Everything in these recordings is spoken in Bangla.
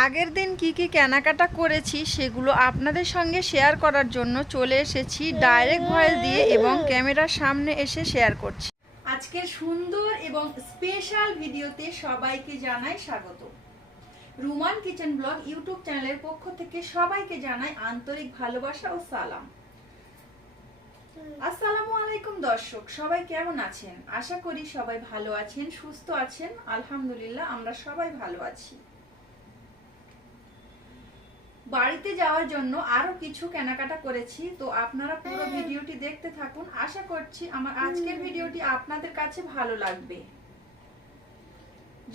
আগের দিন কি কি কেনাকাটা করেছি সেগুলো আপনাদের সঙ্গে শেয়ার করার জন্য চলে এসেছি ডাইরেক্ট ভয়েস দিয়ে এবং ক্যামেরার সামনে এসে শেয়ার করছি। আজকের সুন্দর এবং স্পেশাল ভিডিওতে সবাইকে জানাই স্বাগত। রুমান কিচেন ব্লগ ইউটিউব চ্যানেলের পক্ষ থেকে সবাইকে জানাই আন্তরিক ভালোবাসা ও সালাম। আসসালামু আলাইকুম দর্শক, সবাই কেমন আছেন? আশা করি সবাই ভালো আছেন, সুস্থ আছেন। আলহামদুলিল্লাহ, আমরা সবাই ভালো আছি। বাড়িতে যাওয়ার জন্য আরও কিছু কেনাকাটা করেছি তো আপনারা পুরো ভিডিওটি দেখতে থাকুন। আশা করছি আমার আজকের ভিডিওটি আপনাদের কাছে ভালো লাগবে।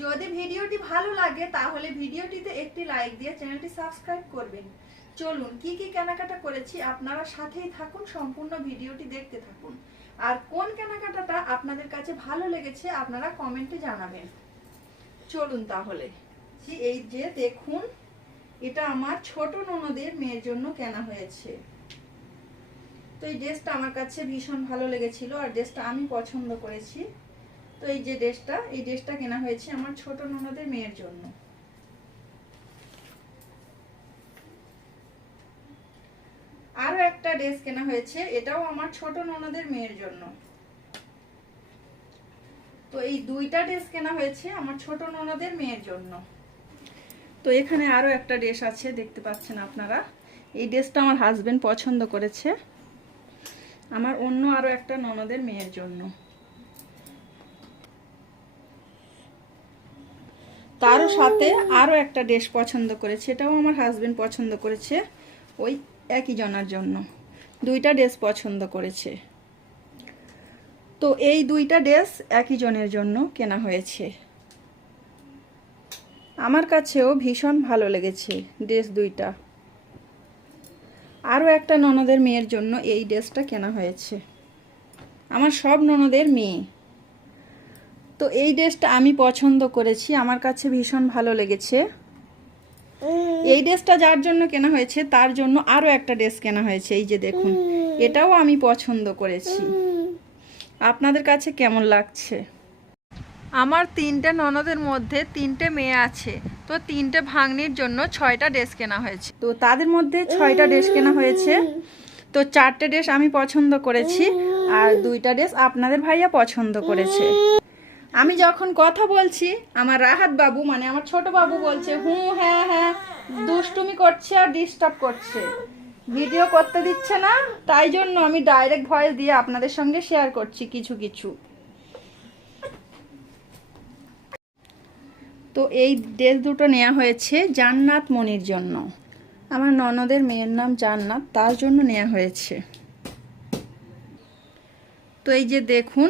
যদি ভিডিওটি ভালো লাগে তাহলে ভিডিওটিতে একটি লাইক দিয়ে চ্যানেলটি সাবস্ক্রাইব করবেন। চলুন কি কি কেনাকাটা করেছি আপনারা সাথেই থাকুন সম্পূর্ণ ভিডিওটি দেখতে থাকুন। আর কোন কেনাকাটাটা আপনাদের কাছে ভালো লেগেছে আপনারা কমেন্টে জানাবেন। চলুন তাহলে। এই যে দেখুন এটা আমার ছোট ননদের মেয়ের জন্য কেনা হয়েছে। তো এই ড্রেসটা আমার কাছে ভীষণ ভালো লেগেছিল আর ড্রেসটা আমি পছন্দ করেছি। তো এই যে ড্রেসটা, এই ড্রেসটা কেনা হয়েছে আমার ছোট ননদের মেয়ের জন্য। আরও একটা ড্রেস কেনা হয়েছে, এটাও আমার ছোট ননদের মেয়ের জন্য। তো এই দুইটা ড্রেস কেনা হয়েছে আমার ছোট ননদের মেয়ের জন্য। তো এখানে আরও একটা ড্রেস আছে, দেখতে পাচ্ছেন আপনারা। এই ড্রেসটা আমার হাজবেন্ড পছন্দ করেছে। আমার অন্য আরও একটা ননদের মেয়ের জন্য। তারও সাথে আরও একটা ড্রেস পছন্দ করেছে, এটাও আমার হাজবেন্ড পছন্দ করেছে। ওই একই জনার জন্য। দুইটা ড্রেস পছন্দ করেছে। তো এই দুইটা ড্রেস একই জনের জন্য কেনা হয়েছে। আমার কাছেও ভীষণ ভালো লেগেছে ড্রেস দুইটা। আরও একটা ননদের মেয়ের জন্য এই ড্রেসটা কেনা হয়েছে। আমার সব ননদের মেয়ে। তো এই ড্রেসটা আমি পছন্দ করেছি, আমার কাছে ভীষণ ভালো লেগেছে। এই ড্রেসটা যার জন্য কেনা হয়েছে, তার জন্য আরও একটা ড্রেস কেনা হয়েছে, এই যে দেখুন, এটাও আমি পছন্দ করেছি। আপনাদের কাছে কেমন লাগছে? আমার তিনটে ননদের মধ্যে তিনটে মেয়ে আছে। তো তিনটে ভাঙনির জন্য ছয়টা ড্রেস কেনা হয়েছে। তো তাদের মধ্যে ছয়টা ড্রেস কেনা হয়েছে। তো চারটে ড্রেস আমি পছন্দ করেছি আর দুইটা ড্রেস আপনাদের ভাইয়া পছন্দ করেছে। আমি যখন কথা বলছি, আমার রাহাত বাবু মানে আমার ছোট বাবু বলছে, হুঁ হ্যাঁ হ্যাঁ দুষ্টুমি করছে আর ডিস্টার্ব করছে। ভিডিও করতে দিচ্ছে না, তাই জন্য আমি ডাইরেক্ট ভয়েস দিয়ে আপনাদের সঙ্গে শেয়ার করছি কিছু কিছু। তো এই ড্রেস দুটো নেওয়া হয়েছে জান্নাত মনির জন্য। আমার ননদের মেয়ের নাম জান্নাত, তার জন্য নেওয়া হয়েছে। তো এই যে দেখুন,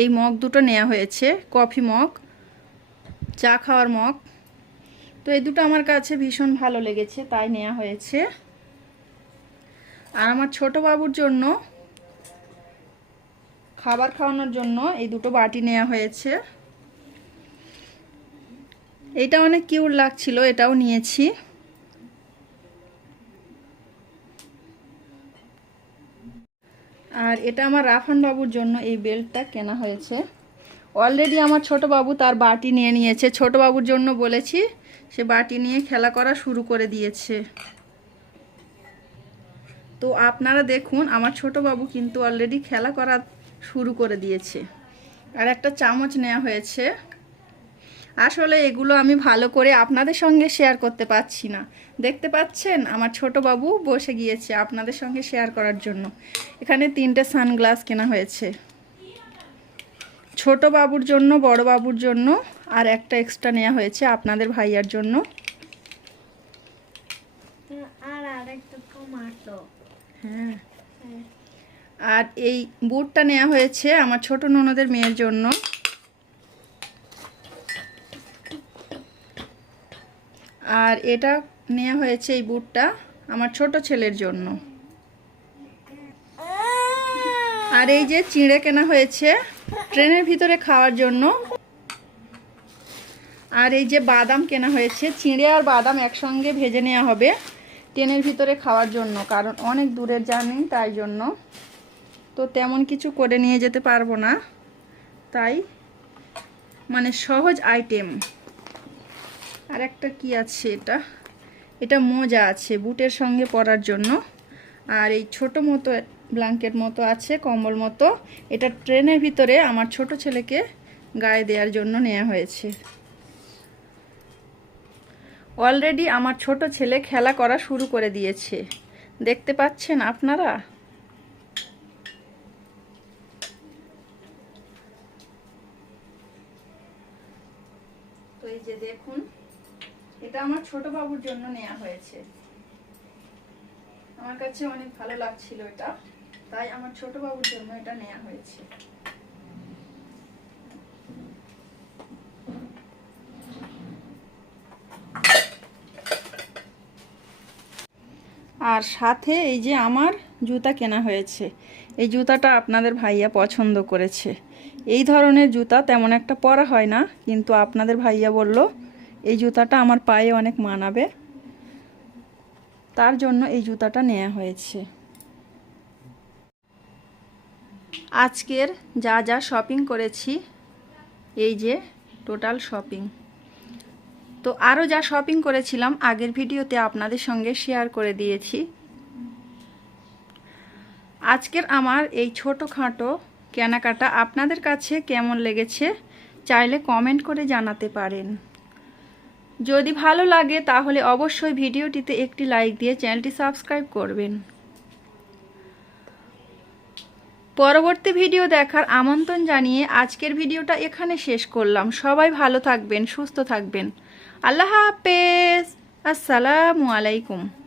এই মগ দুটো নেওয়া হয়েছে, কফি মগ, চা খাওয়ার মগ। তো এই দুটো আমার কাছে ভীষণ ভালো লেগেছে, তাই নেওয়া হয়েছে। আর আমার ছোট বাবুর জন্য, খাবার খাওয়ানোর জন্য এই দুটো বাটি নেওয়া হয়েছে। এটা অনেক কিউট লাগছিল, এটাও নিয়েছি। আর এটা আমার রাফান বাবুর জন্য এই বেল্টটা কেনা হয়েছে। অলরেডি আমার ছোট বাবু তার বাটি নিয়ে নিয়েছে। ছোট বাবুর জন্য বলেছি, সে বাটি নিয়ে খেলা করা শুরু করে দিয়েছে। তো আপনারা দেখুন, আমার ছোট বাবু কিন্তু অলরেডি খেলা করা শুরু করে দিয়েছে। আর একটা চামচ নেওয়া হয়েছে। আসলে এগুলো আমি ভালো করে আপনাদের সঙ্গে শেয়ার করতে পারছি না। দেখতে পাচ্ছেন? আমার ছোট বাবু বসে গিয়েছে আপনাদের সঙ্গে শেয়ার করার জন্য। এখানে তিনটে সানগ্লাস কেনা হয়েছে। ছোট বাবুর জন্য বড় বাবুর জন্য আর একটা এক্সট্রা নেওয়া হয়েছে আপনাদের ভাইয়ার জন্য। টমেটো হ্যাঁ। আর এই বুটটা নেওয়া হয়েছে আমার ছোট ননদের মেয়ের জন্য। আর এটা নেওয়া হয়েছে এই বুটটা আমার ছোট ছেলের জন্য। আর এই যে চিঁড়ে কেনা হয়েছে ট্রেনের ভিতরে খাওয়ার জন্য। আর এই যে বাদাম কেনা হয়েছে, চিঁড়ে আর বাদাম একসঙ্গে ভেজে নেওয়া হবে ট্রেনের ভিতরে খাওয়ার জন্য, কারণ অনেক দূরের জার্নি তাই জন্য। তো তেমন কিছু করে নিয়ে যেতে পারব না। তাই মানে সহজ আইটেম। আর একটা কি আছে এটা? এটা মোজা আছে বুটের সঙ্গে পরার জন্য। আর এই ছোট মতো ব্ল্যাঙ্কেট মতো আছে, কম্বল মতো। এটা ট্রেনের ভিতরে আমার ছোট ছেলেকে গায়ে দেওয়ার জন্য নেওয়া হয়েছে। অলরেডি আমার ছোট ছেলে খেলা করা শুরু করে দিয়েছে। দেখতে পাচ্ছেন আপনারা তো এই যে দেখুন এটা আমার ছোট বাবুর জন্য নেওয়া হয়েছে। আমার কাছে অনেক ভালো লাগছিল এটা। তাই আমার ছোট বাবুর জন্য এটা নেওয়া হয়েছে। আর সাথে এই যে আমার জুতা কেনা হয়েছে। এই জুতাটা আপনাদের ভাইয়া পছন্দ করেছে। এই ধরনের জুতা তেমন একটা পরা হয় না, কিন্তু আপনাদের ভাইয়া বলল এই জুতাটা আমার পায়ে অনেক মানাবে। তার জন্য এই জুতাটা নেওয়া হয়েছে। আজকের যা যা শপিং করেছি, এই যে টোটাল শপিং তো আরও যা শপিং করেছিলাম, আগের ভিডিওতে আপনাদের সঙ্গে শেয়ার করে দিয়েছি। আজকের আমার এই ছোটো ছোটোখাটো কেনাকাটা আপনাদের কাছে কেমন লেগেছে, চাইলে কমেন্ট করে জানাতে পারেন। যদি ভালো লাগে, তাহলে অবশ্যই ভিডিওটিতে একটি লাইক দিয়ে চ্যানেলটি সাবস্ক্রাইব করবেন। পরবর্তী ভিডিও দেখার আমন্ত্রণ জানিয়ে আজকের ভিডিওটা এখানে শেষ করলাম। সবাই ভালো থাকবেন, সুস্থ থাকবেন। আল্লাহ হাফেজ। আসসালামু আলাইকুম।